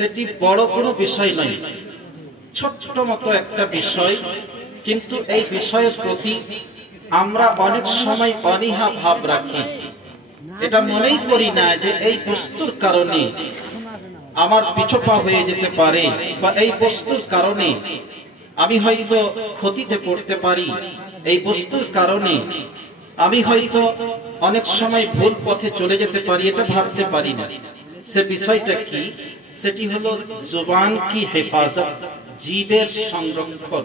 সেটি বড় কোনো বিষয় নয়, ছোট্ট মতো একটা বিষয়, কিন্তু এই বিষয়ের প্রতি আমরা অনেক সময় অনীহা ভাব রাখি। এটা মনেই করি না যে এই বস্তুর কারণে আমার পিছপা হয়ে যেতে পারে, বা এই বস্তুর কারণে আমি হয়তো ক্ষতিতে পড়তে পারি, এই বস্তুর কারণে আমি হয়তো অনেক সময় ভুল পথে চলে যেতে পারি, এটা ভাবতে পারি না। সে বিষয়টা কি? সেটি হলো জুবান কি হেফাজত, জীবের সংরক্ষণ।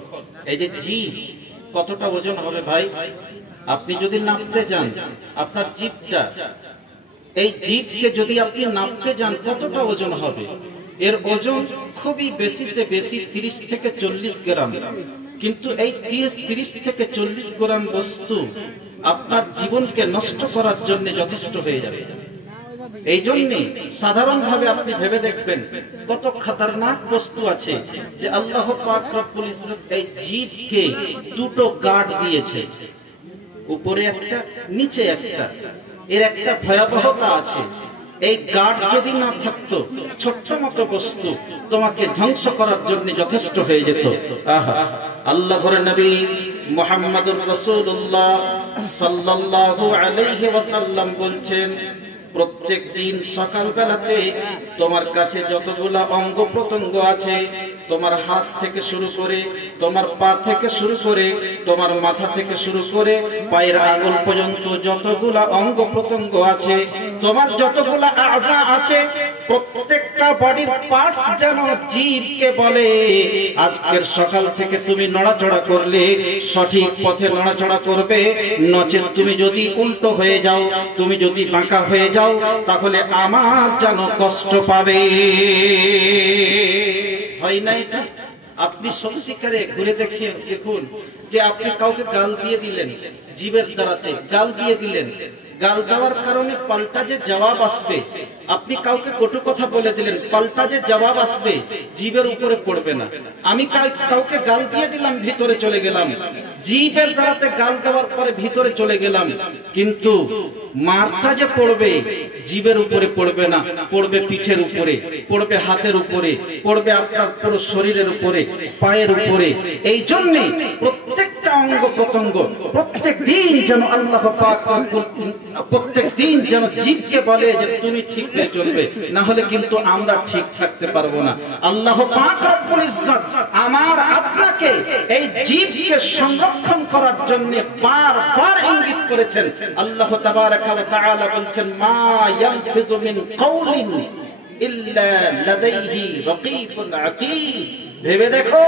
এই যে জীব কতটা ওজন হবে ভাই, আপনি যদি নাপতে যান আপনার জীবটা, এই জীবকে যদি আপনি নাপতে যান কতটা ওজন হবে? এর ওজন খুবই বেশি সে বেশি 30 থেকে 40 গ্রাম, কিন্তু এই 30 থেকে 40 গ্রাম বস্তু আপনার জীবনকে নষ্ট করার জন্য যথেষ্ট হয়ে যাবে। এই জন্যে সাধারণভাবে আপনি ভেবে দেখবেন কত খতরনাক বস্তু আছে যে আল্লাহ পাক রব্বুল ইজ্জত এই জীবকে দুটো গার্ড দিয়েছে, উপরে একটা নিচে একটা। এর একটা ভয়াবহতা আছে, এই গার্ড যদি না থাকতো ছোট্ট মতো বস্তু তোমাকে ধ্বংস করার জন্য যথেষ্ট হয়ে যেত। আহা, আল্লাহর নবী মুহাম্মদুর রাসূলুল্লাহ সাল্লাল্লাহু আলাইহি ওয়াসাল্লাম বলছেন, প্রত্যেক দিন সকাল বেলাতে তোমার কাছে যতগুলা অঙ্গ প্রত্যঙ্গ আছে, তোমার হাত থেকে শুরু করে, তোমার পা থেকে শুরু করে, তোমার মাথা থেকে শুরু করে পায়ের আঙুল পর্যন্ত যতগুলা অঙ্গ প্রত্যঙ্গ আছে, তোমার যতগুলা আযা আছে, প্রত্যেকটা বডির পার্টস যেন জীবকে বলে আজকের সকাল থেকে তুমি নড়াচড়া করলে সঠিক পথে নড়াচড়া করবে, নচেত তুমি যদি উল্টো হয়ে যাও, তুমি যদি বাঁকা হয়ে যাও, তাহলে আমার যেন কষ্ট পাবে। হয় না এটা? আপনি সত্যিকারে ঘুরে দেখুন যে আপনি কাউকে গাল দিয়ে দিলেন, জীবের দ্বারাতে গাল দিয়ে দিলেন, গাল দেওয়ার কারণে পাল্টা যে জবাব আসবে, আপনি কাউকে কটু কথা বলে দিলেন, পাল্টা যে জবাব আসবে জীবের উপরে পড়বে না। আমি কাউকে গাল দিয়ে দিলাম, ভিতরে চলে গেলাম, জীবের দ্বারাতে গাল দেওয়ার পরে ভিতরে চলে গেলাম, কিন্তু মারটা যে পড়বে জীবের উপরে পড়বে না, পড়বে পিঠের উপরে, পড়বে হাতের উপরে, পড়বে আপনার পুরো শরীরের উপরে, পায়ের উপরে। এই জন্য প্রত্যেকটা অঙ্গ প্রত্যঙ্গ প্রত্যেক দিন যেন আল্লাহ পাক প্রত্যেক দিন যেন জীবকে বলে যে তুমি ঠিক হয়ে চলবে, না হলে কিন্তু আমরা ঠিক থাকতে পারবো না। আল্লাহ পাক রব্বুল ইজ্জত আমার আপনাকে এই জীবকে সংরক্ষণ করার জন্য বারবার ইঙ্গিত করেছেন। আল্লাহ তাবারাকা ওয়া তাআলা বলছেন, মা ইয়ালফিযু মিন কাওলিন ইল্লা লাদাইহি রাকীবুন আতীদ। ভেবে দেখো,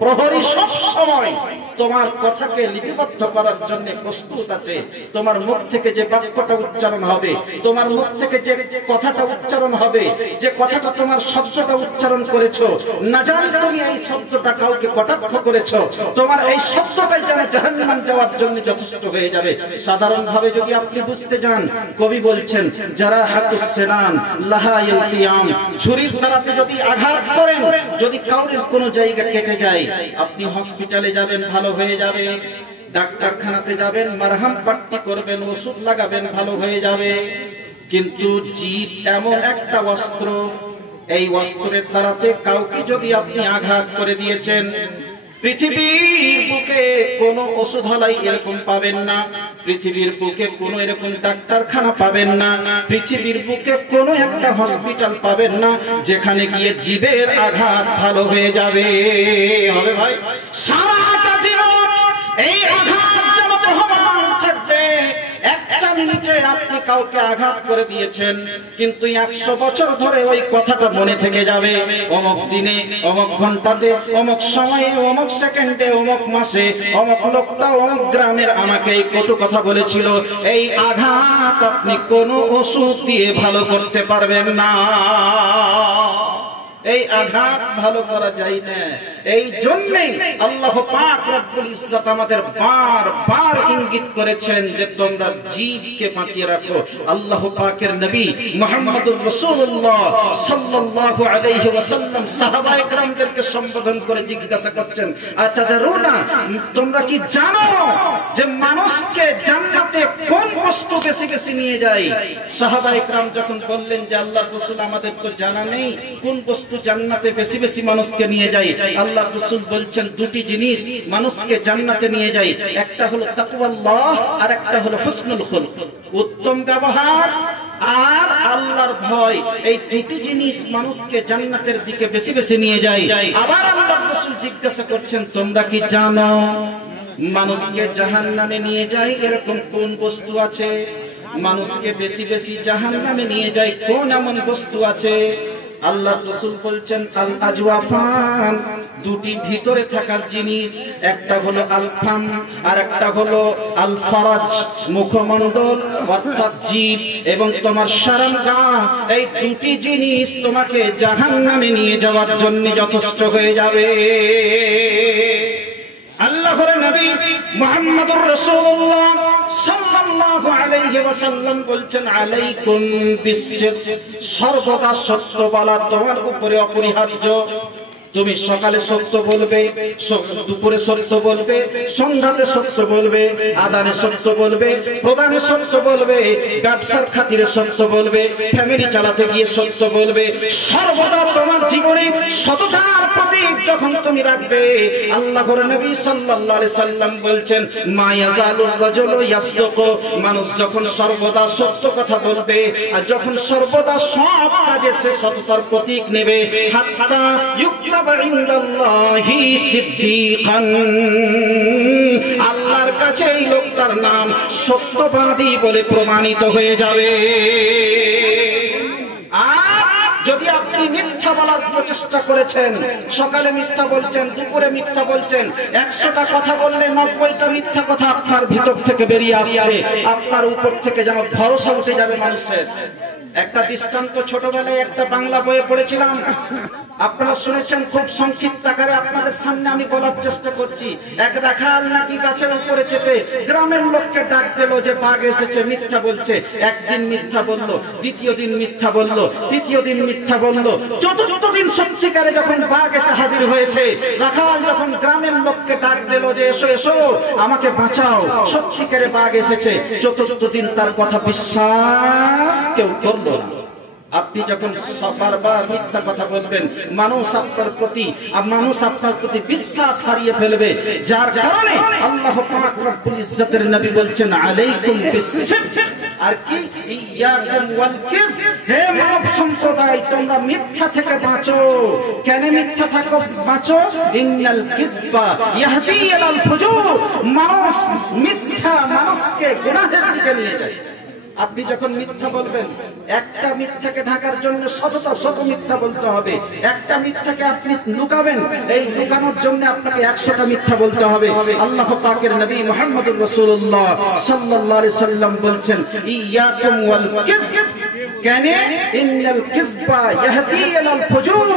প্রহরী সব সময় তোমার কথাকে লিপিবদ্ধ করার জন্য প্রস্তুত আছে। তোমার মুখ থেকে যে বাক্যটা উচ্চারণ হবে, তোমার মুখ থেকে যে কথাটা উচ্চারণ হবে, যে কথাটা তোমার শব্দটা উচ্চারণ করেছো, না জানি তুমি এই শব্দটা কাউকে কটাক্ষ করেছো, তোমার এই শব্দটাই যেন জাহান্নাম যাওয়ার জন্য যথেষ্ট হয়ে যাবে। সাধারণ ভাবে যদি আপনি বুঝতে যান, কবি বলছেন, যারা হাতুস সিনান লাহা ইলতিয়াম, ছুরির দ্বারাতে যদি আঘাত করেন, যদি কাউরের কোনো জায়গা কেটে যায়, আপনি হসপিটালে যাবেন, ভালো হয়ে যাবে, ডাক্তারখানাতে যাবেন, মারহাম পাট্টি করবেন, ওষুধ লাগাবেন, ভালো হয়ে যাবে। কিন্তু জিদ এমন একটা অস্ত্র, এই অস্ত্রের দ্বারাতে কাউকে যদি আপনি আঘাত করে দিয়েছেন, পৃথিবীর বুকে কোনো ওষুধালয় এরকম পাবেন না, পৃথিবীর বুকে কোনো এরকম ডাক্তারখানা পাবেন না, পৃথিবীর বুকে কোনো একটা হসপিটাল পাবেন না যেখানে গিয়ে জীবের আঘাত ভালো হয়ে যাবে। হবে ভাই, সারাটা জীবন এই আঘাত যেন বহমান থাকবে। একটা মিনিটে আপনি কাউকে আঘাত করে দিয়েছেন, কিন্তু 100 বছর ধরে ওই কথাটা মনে থেকে যাবে। অমুক দিনে, অমুক ঘন্টাতে, অমুক সময়ে, অমুক সেকেন্ডে, অমুক মাসে অমুক লোকটা অমুক গ্রামের আমাকে এই কটু কথা বলেছিল। এই আঘাত আপনি কোনো ওষুধ দিয়ে ভালো করতে পারবেন না। এই আঘাত ভালো করা যায় না। এই জন্যই আল্লাহ পাক রব্বুল ইজ্জত আমাদের বারবার ইঙ্গিত করেছেন যে তোমরা জীবকে বাঁচিয়ে রাখো। আল্লাহ পাকের নবী মুহাম্মদুর রাসূলুল্লাহ সাল্লাল্লাহু আলাইহি ওয়াসাল্লাম সাহাবায়ে কেরামদেরকে সম্বোধন করে জিজ্ঞাসা করছেন, আতাদারুনা, তোমরা কি জানো যে মানুষকে জান্নাতে কোন বস্তু বেশি বেশি নিয়ে যায়? সাহাবায়ে কেরাম যখন বললেন যে আল্লাহর রাসূল আমাদের তো জানা নেই কোন বস্তু জান্নাতে বেশি বেশি মানুষকে নিয়ে যায়, আল্লাহর রাসূল বলছেন দুটি জিনিস মানুষকে জান্নাতে নিয়ে যায়, একটা হলো তাকওয়াল্লাহ আর একটা হলো হুসনুল খুলক, উত্তম ব্যবহার আর আল্লাহর ভয়। এই দুটি জিনিস মানুষকে জান্নাতের দিকে বেশি বেশি নিয়ে যায়। আবার আল্লাহর রাসূল জিজ্ঞাসা করছেন, তোমরা কি জানো মানুষকে জাহান্নামে নিয়ে যায় এরকম কোন বস্তু আছে? মানুষকে বেশি বেশি জাহান্নামে নিয়ে যায় কোন এমন বস্তু আছে? আল্লাহর রাসূল বলছেন আল আজওয়াফান, দুটি ভিতরে থাকার জিনিস, একটা হলো আল ফাম আর একটা হলো আল ফারাজ, মুখমণ্ডল অর্থাৎ জিভ এবং তোমার শারমগাহ। এই দুটি জিনিস তোমাকে জাহান্নামে নিয়ে যাওয়ার জন্য যথেষ্ট হয়ে যাবে। আল্লাহর নবী মুহাম্মদুর রাসূলুল্লাহ সাল্লাল্লাহু আলাইহি ওয়াসাল্লাম বলছেন, আলাইকুম বিসসিদক, সর্বদা সত্য বলা তোমার উপরে অপরিহার্য। তুমি সকালে সত্য বলবে, দুপুরে সত্য বলবে, সন্ধ্যাতে সত্য বলবে, আদানে সত্য বলবে, প্রদানে সত্য বলবে, ব্যবসার খাতিরে সত্য বলবে, ফ্যামিলি চালাতে গিয়ে সত্য বলবে। সর্বদা তোমার জীবনে সততার প্রতীক যখন তুমি রাখবে, আল্লাহর নবী সাল্লাল্লাহু আলাইহি সাল্লাম বলছেন, মা ইয়াজালুর রাজুলু ইয়াসদুকু, মানুষ যখন সর্বদা সত্য কথা বলবে আর যখন সর্বদা সব কাজে সে সততার প্রতীক নেবে, হাত্তা ইউক্তা আল্লাহর কাছে এই লোকটার নাম সত্যবাদী বলে প্রমাণিত হয়ে যাবে। আর যদি আপনি মিথ্যা বলার প্রচেষ্টা করেছেন, সকালে মিথ্যা বলছেন, দুপুরে মিথ্যা বলছেন, 100টা কথা বললে 90টা মিথ্যা কথা আপনার ভিতর থেকে বেরিয়ে আসছে, আপনার উপর থেকে যেন ভরসা উঠে যাবে মানুষের। একটা দৃষ্টান্ত ছোটবেলায় একটা বাংলা বইয়ে পড়েছিলাম, আপনারা শুনেছেন, খুব সংক্ষিপ্ত আকারে আপনাদের সামনে আমি বলার চেষ্টা করছি। এক রাখাল নাকি গাছের উপরে চেপে গ্রামের লোককে ডাক দিল যে বাঘ এসেছে, মিথ্যা বলছে। একদিন মিথ্যা বলল, দ্বিতীয় দিন মিথ্যা বলল, তৃতীয় দিন মিথ্যা বলল, চতুর্থ দিন সত্যিকারে যখন বাঘ এসে হাজির হয়েছে, রাখাল যখন গ্রামের লোককে ডাক দিল যে এসো এসো আমাকে বাঁচাও, সত্যিকারে বাঘ এসেছে, চতুর্থ দিন তার কথা বিশ্বাস কেউ করল না। আপনি যখন বারবার মিথ্যা কথা বলবেন, মানুষ আপনার প্রতি বিশ্বাস হারিয়ে ফেলবে, যার কারণে আল্লাহ পাক রব্বুল ইজ্জতের নবী বলছেন, আলাইকুম বিসসিদক। আর কি, ইয়াকুম ওয়াল কিযব, হে মানব সম্প্রদায় তোমরা মিথ্যা থেকে বাঁচো। কেন মিথ্যা থেকে বাঁচো? ইন্নাল কিযবা ইয়াহদি ইলাল ফুজুর, মিথ্যা মানুষকে গুনাহের দিকে নিয়ে যায়। আপনি যখন মিথ্যা বলবেন, একটা মিথ্যাকে ঢাকার জন্য শত মিথ্যা বলতে হবে। একটা মিথ্যাকে আপনি লুকাবেন, এই লুকানোর জন্য আপনাকে 100টা মিথ্যা বলতে হবে। আল্লাহ পাকের নবী মুহাম্মদুর রাসূলুল্লাহ সাল্লাল্লাহু আলাইহি সাল্লাম বলছেন, ইয়াকুম ওয়াল কিযব, কেন? ইন্নাল কিযবা ইয়াহদি ইলাল ফুজুর,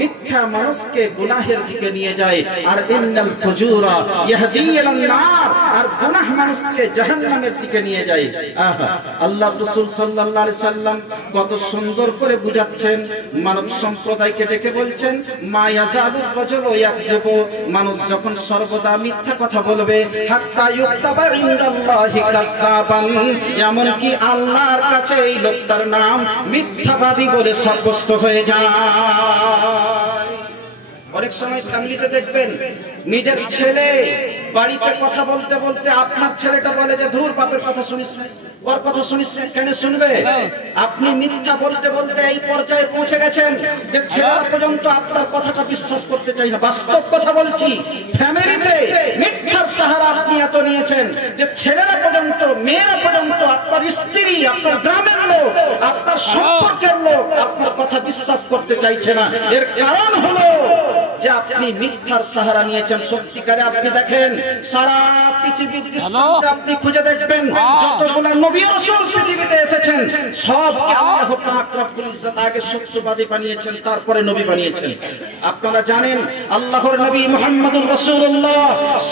মিথ্যা মানুষকে গুনাহের দিকে নিয়ে যায়, আর ইন্নাল ফুজুরা ইয়াহদি ইলান নার, আর গুনাহ মানুষকে জাহান্নামের দিকে নিয়ে যায়। আহা, আল্লাহ রাসূল সাল্লাল্লাহু আলাইহি সাল্লাম কত সুন্দর করে বুঝাচ্ছেন, মানব সম্প্রদায়কে ডেকে বলছেন, মা ইয়াজালুর রাজুলু ইয়াকযিবু, মানুষ যখন সর্বদা মিথ্যা কথা বলবে, হাত্তা ইউক্তাবা ইনদাল্লাহি কাযাবান, এমন কি আল্লাহর কাছে এই লোকটার নাম মিথ্যাবাদী বলে সাব্যস্ত হয়ে যায়। অনেক সময় ফ্যামিলিতে দেখবেন, নিজের ছেলে বাড়িতে কথা বলতে বলতে আপনার ছেলেটা বলে যে ধুর বাপের কথা শুনিস না, ওর কথা শুনিস না, কেন শুনবে? আপনি মিথ্যা বলতে বলতে এই পর্যায়ে পৌঁছে গেছেন যে ছেলেরা পর্যন্ত আপনার কথাটা বিশ্বাস করতে চাই না। বাস্তব কথা বলছি, ফ্যামিলিতে মিথ্যার সাহারা আপনি এত নিয়েছেন যে ছেলেরা পর্যন্ত, মেয়েরা পর্যন্ত, আপনার স্ত্রী, আপনার গ্রামের লোক, আপনার সম্পর্কের লোক আপনার কথা বিশ্বাস করতে চাইছে না। এর কারণ হলো যে যে আপনি মিথ্যার সাহারা নিয়েছেন। সত্যিকারে আপনি দেখেন সারা পৃথিবীর দৃষ্টান্তে আপনি খুঁজে দেখবেন যতগুলো নবী রাসূল পৃথিবীতে এসেছেন সবকে আল্লাহ পাক রব্বুল ইজ্জত আগে সত্যবাদী বানিয়েছেন, তারপরে নবী বানিয়েছেন। আপনারা জানেন আল্লাহর নবী মুহাম্মদুর রাসূলুল্লাহ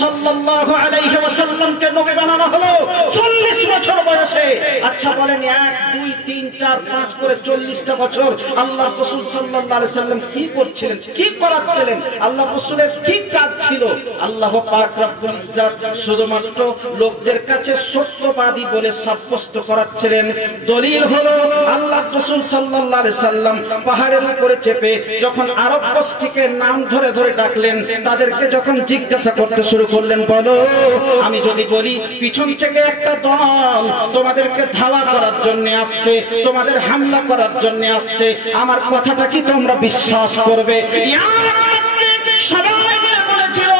সাল্লাল্লাহু আলাইহি ওয়াসাল্লামকে নবী বানানো হলো 40 বছর বয়সে। আচ্ছা বলেন 1 2 3 4 5 করে 40টা বছর আল্লাহর রাসূল সাল্লাল্লাহু আলাইহি ওয়াসাল্লাম কি করছিলেন, কি করাচ্ছিলেন, আল্লাহর রাসূলের কি কাজ ছিল? আল্লাহ পাক রব্বুল ইজ্জত শুধুমাত্র লোকদের কাছে সত্যবাদী বলে সাব্যস্ত করাচ্ছিলেন। দলিল হলো আল্লাহর রাসূল সাল্লাল্লাহু আলাইহি ওয়াসাল্লাম পাহাড়ের উপরে চেপে যখন আরব গোষ্ঠীকে নাম ধরে ধরে ডাকলেন, তাদেরকে যখন জিজ্ঞাসা করতে শুরু করলেন, বলো আমি যদি বলি পিছন থেকে একটা দল তোমাদেরকে ধাওয়া করার জন্য আসছে, তোমাদের হামলা করার জন্য আসছে, আমার কথাটা কি তোমরা বিশ্বাস করবে? সবাই মিলে বলেছিল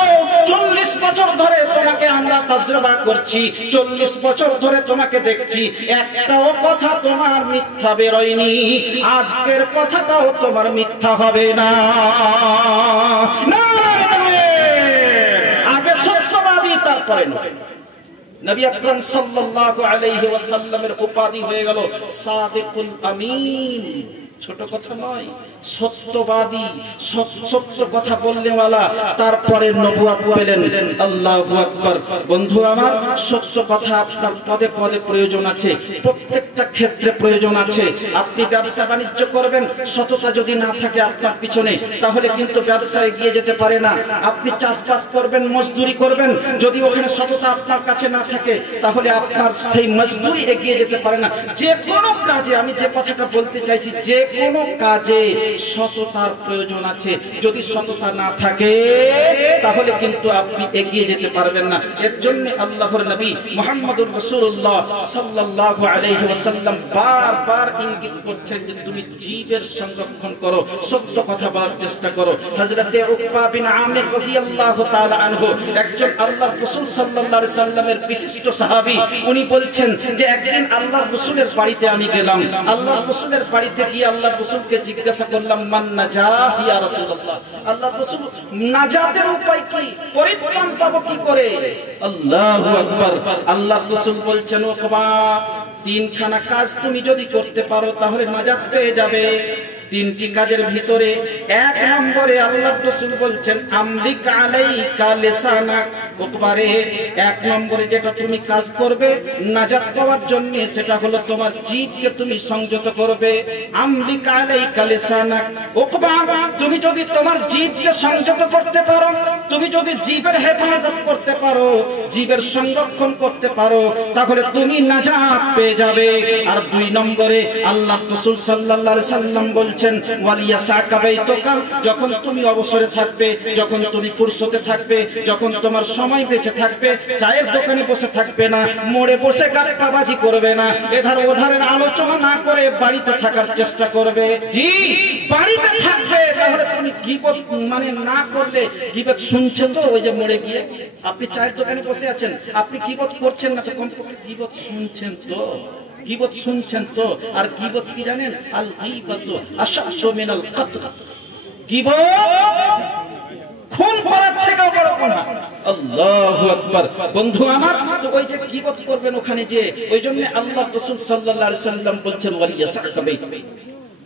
40 বছর ধরে তোমাকে আমরা তাজরবা করছি, 40 বছর ধরে তোমাকে দেখছি, একটাও কথা তোমার মিথ্যা বেরোয়নি, আজকের কথাটাও তোমার মিথ্যা হবে না। আগে সত্যবাদী তারপরে নয়। নবী আকরাম সাল্লাল্লাহু আলাইহি ওয়াসাল্লামের উপাধি হয়ে গেল সাদিকুল আমিন। ছোট কথা নয়, সত্যবাদী, সত্য কথা বলনেওয়ালা, তারপরে নবুয়ত পেলেন। আল্লাহু আকবার। বন্ধু আমার, সত্য কথা আপনার পদে পদে প্রয়োজন আছে, প্রত্যেকটা ক্ষেত্রে প্রয়োজন আছে। আপনি ব্যবসা বাণিজ্য করবেন, সততা যদি না থাকে আপনার পিছনে, তাহলে কিন্তু ব্যবসায় এগিয়ে যেতে পারে না। আপনি চাষবাস করবেন, মজদুরি করবেন, যদি ওখানে সততা আপনার কাছে না থাকে, তাহলে আপনার সেই মজদুরি এগিয়ে যেতে পারে না। যে কোনো কাজে, আমি যে কথাটা বলতে চাইছি, যে কোনো কাজে সততার প্রয়োজন আছে। যদি সততা না থাকে তাহলে কিন্তু আপনি এগিয়ে যেতে পারবেন না। এর জন্য আল্লাহর নবী মুহাম্মদুর রাসূলুল্লাহ সাল্লাল্লাহু আলাইহি ওয়াসাল্লাম বারবার ইঙ্গিত করছেন যে তুমি জীবের সংরক্ষণ করো, সত্য কথা বলার চেষ্টা করো। হযরতে উকবা বিন আমির রাদিয়াল্লাহু তাআলা আনহু একজন আল্লাহর রাসূল সাল্লাল্লাহু আলাইহি সাল্লামের বিশিষ্ট সাহাবী। উনি বলছেন যে একদিন আল্লাহর রাসূলের বাড়িতে আমি গেলাম, আল্লাহর রাসূলের বাড়িতে গিয়ে আল্লাহর রাসূলকে জিজ্ঞাসা করলাম, মান নাজাহ ইয়া রাসূলুল্লাহ, আল্লাহর রাসূল নাজাতের উপায় কি, পরিত্রাণ পাবো কি করে? আল্লাহু আকবার। আল্লাহর রাসূল বলছেন, উকবা তিনখানা কাজ তুমি যদি করতে পারো তাহলে নাজাত পেয়ে যাবে। তিনটি কাজের ভিতরে এক নম্বরে আল্লাহর রাসূল বলছেন, আমলিক আলাইকা লিসানাক। উকবারে এক নম্বরে যেটা তুমি কাজ করবে নাজাত পাওয়ার জন্য, সেটা হলো তোমার জিহ্বাকে তুমি সংযত করবে। আমলিক আলাইকা লিসানাক। উকবা, তুমি যদি তোমার জিহ্বাকে সংযত করতে পারো, তুমি যদি জিহ্বার হেফাজত করতে পারো, জিহ্বার সংরক্ষণ করতে পারো, তাহলে তুমি নাজাত পেয়ে যাবে। আর দুই নম্বরে আল্লাহর রাসূল সাল্লাল্লাহু আলাইহি সাল্লাম বলছেন, ওয়ালিয়াসাকা বাইতুকা, যখন তুমি অবসরে থাকবে, যখন তুমি ফুরসতে থাকবে, যখন তোমার সময় বেঁচে থাকবে, চায়ের দোকানে বসে থাকবে না, মোড়ে বসে গাপ্পাবাজি করবে না, এধার ওধারের আলোচনা না করে বাড়িতে থাকার চেষ্টা করবে। জি, বাড়িতে থাকবে। তাহলে তুমি গীবত মানে না করলে, গীবত শুনছেন তো, ওই যে মোড়ে গিয়ে আপনি চায়ের দোকানে বসে আছেন, আপনি গীবত করছেন না তো কমপক্ষে গীবত শুনছেন তো, গীবত শুনছেন তো। আর গীবত কি জানেন? আল গীবাতু আশাদ্দু মিনাল কতল। গীবত খুন করার থেকেও বড় গুনাহ। আল্লাহু আকবার। বন্ধু আমার, তো ওই যে গীবত করবেন ওখানে যে, ওই জন্য আল্লাহর রাসূল সাল্লাল্লাহু আলাইহি সাল্লাম বলছেন, ওয়ালিয়াসাকা বাইতুকা,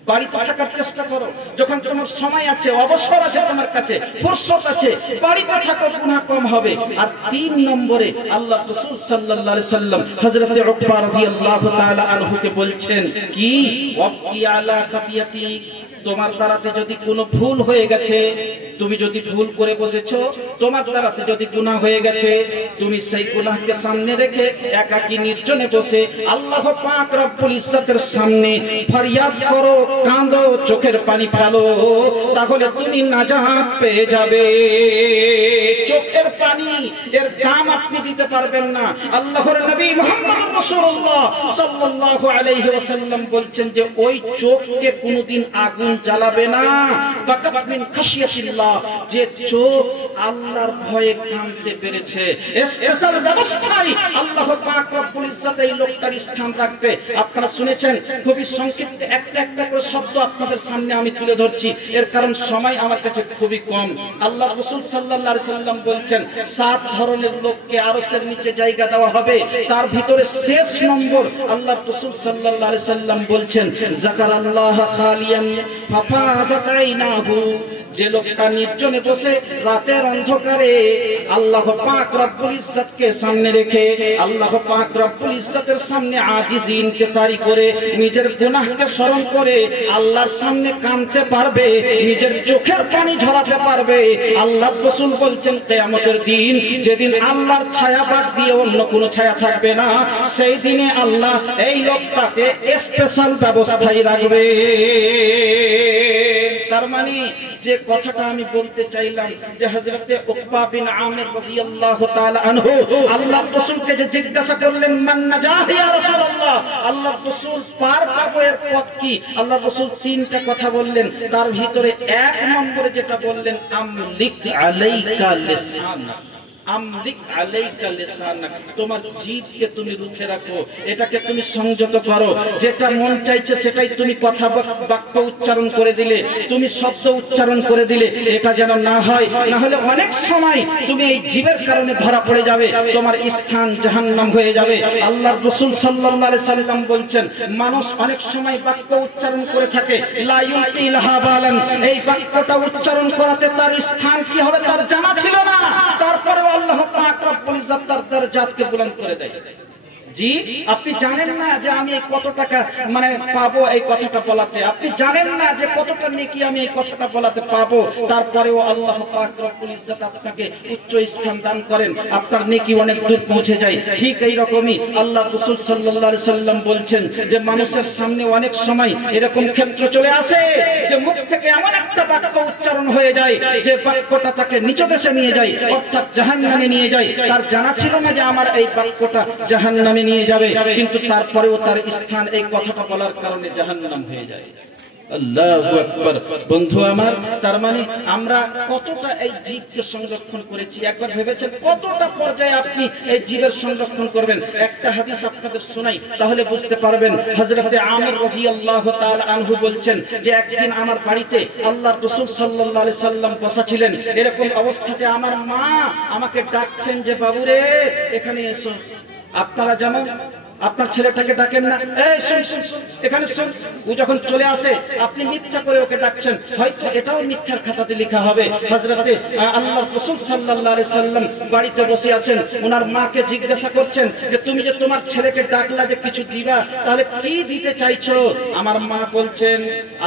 বাড়িতে থাকার চেষ্টা করো। যখন তোমার সময় আছে, অবসর আছে, তোমার কাছে ফুরসত আছে, বাড়িতে থাকো, গুনাহ কম হবে। আর তিন নম্বরে আল্লাহর রাসূল সাল্লাল্লাহু আলাইহি সাল্লাম হযরতে উকবা রাদিয়াল্লাহু তাআলা আনহুকে বলছেন কি, ওয়াবকি আলা খাতিয়াতিক, তোমার দ্বারাতে যদি কোনো ভুল হয়ে গেছে, তুমি যদি ভুল করে বসেছো, তোমার দ্বারাতে যদি গুনাহ হয়ে গেছে, তুমি সেই গুনাহকে সামনে রেখে একাকী নির্জনে বসে আল্লাহ পাক রব্বুল ইজ্জতের সামনে ফরিয়াদ করো, কাঁদো, চোখের পানি ফেলো, তাহলে তুমি নাজাত পেয়ে যাবে। চোখের পানি এর দাম আপনি দিতে পারবেন না। আল্লাহর নবী মুহাম্মদুর রাসূলুল্লাহ সাল্লাল্লাহু আলাইহি ওয়াসাল্লাম বলছেন যে ওই চোখকে কোনোদিন আগুন জ্বালাবে না। ফাকাত মিন খাশিয়াতিল্লাহ, যে চোখ আল্লাহ আল্লাহর ভয়ে কাঁদতে পেরেছে, স্পেশাল ব্যবস্থায় আল্লাহ পাক রব্বুল ইজ্জত এই লোকটার স্থান রাখবে। আপনারা শুনেছেন, খুবই সংক্ষিপ্ত একটা একটা করে শব্দ আপনাদের সামনে আমি তুলে ধরছি, এর কারণ সময় আমার কাছে খুবই কম। আল্লাহ রাসূল সাল্লাল্লাহু আলাইহি সাল্লাম বলছেন 7 ধরনের লোককে আরশের নিচে জায়গা দেওয়া হবে, তার ভিতরে শেষ নম্বর আল্লাহ রাসূল সাল্লাল্লাহু আলাইহি সাল্লাম বলছেন যাকারাল্লাহ খালিয়ান ফাফাযাত আইনাহু, যে লোকটা নির্জনে বসে রাতের অন্ধকারে আল্লাহ পাক রব্বুল ইজ্জতকে সামনে রেখে, আল্লাহ পাক রব্বুল ইজ্জতের সামনে আজিজি ইনকিসারি করে নিজের গুনাহকে স্মরণ করে আল্লাহর সামনে কাঁদতে পারবে, নিজের চোখের পানি ঝরাতে পারবে। আল্লাহ রাসূল বলছেন কিয়ামতের দিন, যেদিন আল্লাহর ছায়া বাদ দিয়ে অন্য কোনো ছায়া থাকবে না, সেই দিনে আল্লাহ এই লোকটাকে স্পেশাল ব্যবস্থায় রাখবে। তার মানে যে কথাটা আমি বলতে চাইলাম যে হযরতে উকবা বিন আমির রাদিয়াল্লাহু তাআলা আনহু আল্লাহর রাসূলকে যে জিজ্ঞাসা করলেন মান নাজাহ ইয়া রাসূলুল্লাহ, আল্লাহর রাসূল পার পাবো এর পথ কি? আল্লাহর রাসূল 3টা কথা বললেন, তার ভিতরে 1 নম্বরে যেটা বললেন আমলিক আলাইকা লিসানাক, আমলিক আলাইকা লিসানাক, তোমার জিহ্বাকে তুমি রুখে রাখো, এটাকে তুমি সংযত করো, যেটা মন চাইছে সেটাই তুমি কথা বাক্য উচ্চারণ করে দিলে, তুমি শব্দ উচ্চারণ করে দিলে, এটা যেন না হয়, না হলে অনেক সময় তুমি এই জিহ্বার কারণে ধরা পড়ে যাবে, তোমার স্থান জাহান্নাম হয়ে যাবে। আল্লাহর রাসূল সাল্লাল্লাহু আলাইহি সাল্লাম বলছেন মানুষ অনেক সময় বাক্য উচ্চারণ করে থাকে লা ইউতি লাহা বালান, এই বাক্যটা উচ্চারণ করাতে তার স্থান কি হবে তার জানা ছিল না, তারপরে আল্লাহ পাক রব্বুল ইজ্জত তার দরজাতকে বুলন্দ করে দেয়। জি, আপনি জানেন না যে আমি কত টাকা মানে পাবো এই কথাটা বলাতে, আপনি জানেন না যে কতটা নেকি আমি এই কথাটা বলাতে পাবো, তারপরেও আল্লাহ পাক রব্বুল ইজ্জত আপনাকে উচ্চ স্থান দান করেন, আপনার নেকি অনেক দূর পৌঁছে যায়। ঠিক এই রকমই আল্লাহ রাসূল সাল্লাল্লাহু আলাইহি সাল্লাম বলছেন যে মানুষের সামনে অনেক সময় এরকম ক্ষেত্র চলে আসে যে মুখ থেকে এমন একটা বাক্য উচ্চারণ হয়ে যায় যে বাক্যটা তাকে নিচ দেশে নিয়ে যায়, অর্থাৎ জাহান্নামে নিয়ে যায়। তার জানা ছিল না যে আমার এই বাক্যটা জাহান্নামে নিয়ে যাবে, কিন্তু তারপরেও তার স্থান এই কথাটা বলার কারণে জাহান্নাম হয়ে যায়। আল্লাহু আকবার। বন্ধু আমার, তার মানে আমরা কতটা এই জীবকে সংরক্ষণ করেছি, একবার ভেবেছেন কতটা পর্যায়ে আপনি এই জীবের সংরক্ষণ করবেন? একটা হাদিস আপনাদের শোনাই, তাহলে বুঝতে পারবেন। হযরতে আমির রাদিয়াল্লাহু তাআলা আনহু বলছেন যে একদিন আমার বাড়িতে আল্লাহর রাসূল সাল্লাল্লাহু আলাইহি সাল্লাম বসা ছিলেন, এরকম অবস্থাতে আমার মা আমাকে ডাকছেন যে বাবুরে এখানে এসো। আপনারা যেমন আপনার ছেলেটাকে ডাকেন না, এই শুন শুন শুন এখানে শুন, ও যখন চলে আসে আপনি মিথ্যা করে ওকে ডাকছেন, হয়তো এটাও মিথ্যার খাতাতে লেখা হবে। হযরতে আল্লাহর রাসূল সাল্লাল্লাহু আলাইহি সাল্লাম বাড়িতে বসে আছেন, ওনার মাকে জিজ্ঞাসা করছেন যে তুমি যে তোমার ছেলেকে ডাকলা যে কিছু দিবা, তাহলে কি দিতে চাইছো? আমার মা বলছেন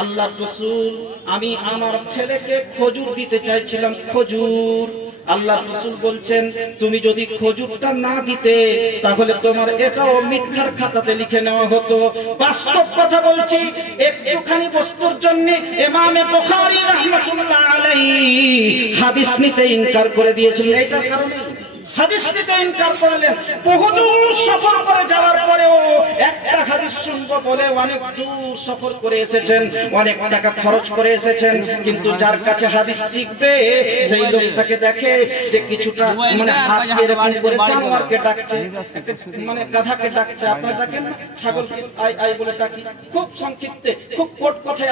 আল্লাহর রাসূল আমি আমার ছেলেকে খেজুর দিতে চাইছিলাম, খেজুর। আল্লাহর রাসূল বলছেন তুমি যদি খেজুরটা না দিতে তাহলে তোমার এটাও মিথ্যার খাতাতে লিখে নেওয়া হতো। বাস্তব কথা বলছি, একটুখানি বস্তুর জন্য ইমামে বুখারী রাহমাতুল্লাহ আলাইহি হাদিস নিতে ইনকার করে দিয়েছিলেন। এটার কারণে হাদিস নিতে ইনকার করলেন। বহুদূর সফর করে যাওয়ার পরেও একটা হাদিস শুনবো বলে অনেক দূর সফর করে এসেছেন, অনেক টাকা খরচ করে এসেছেন, কিন্তু যার কাছে হাদিস শিখবে সেই লোকটাকে দেখে যে কিছুটা মানে হাত এরকম করে জানোয়ারকে ডাকছে, মানে গাধাকে ডাকছে, আপনারা ডাকেন না ছাগলকে আই আই বলে ডাকি, খুব সংক্ষিপ্তে খুব কোট কথায়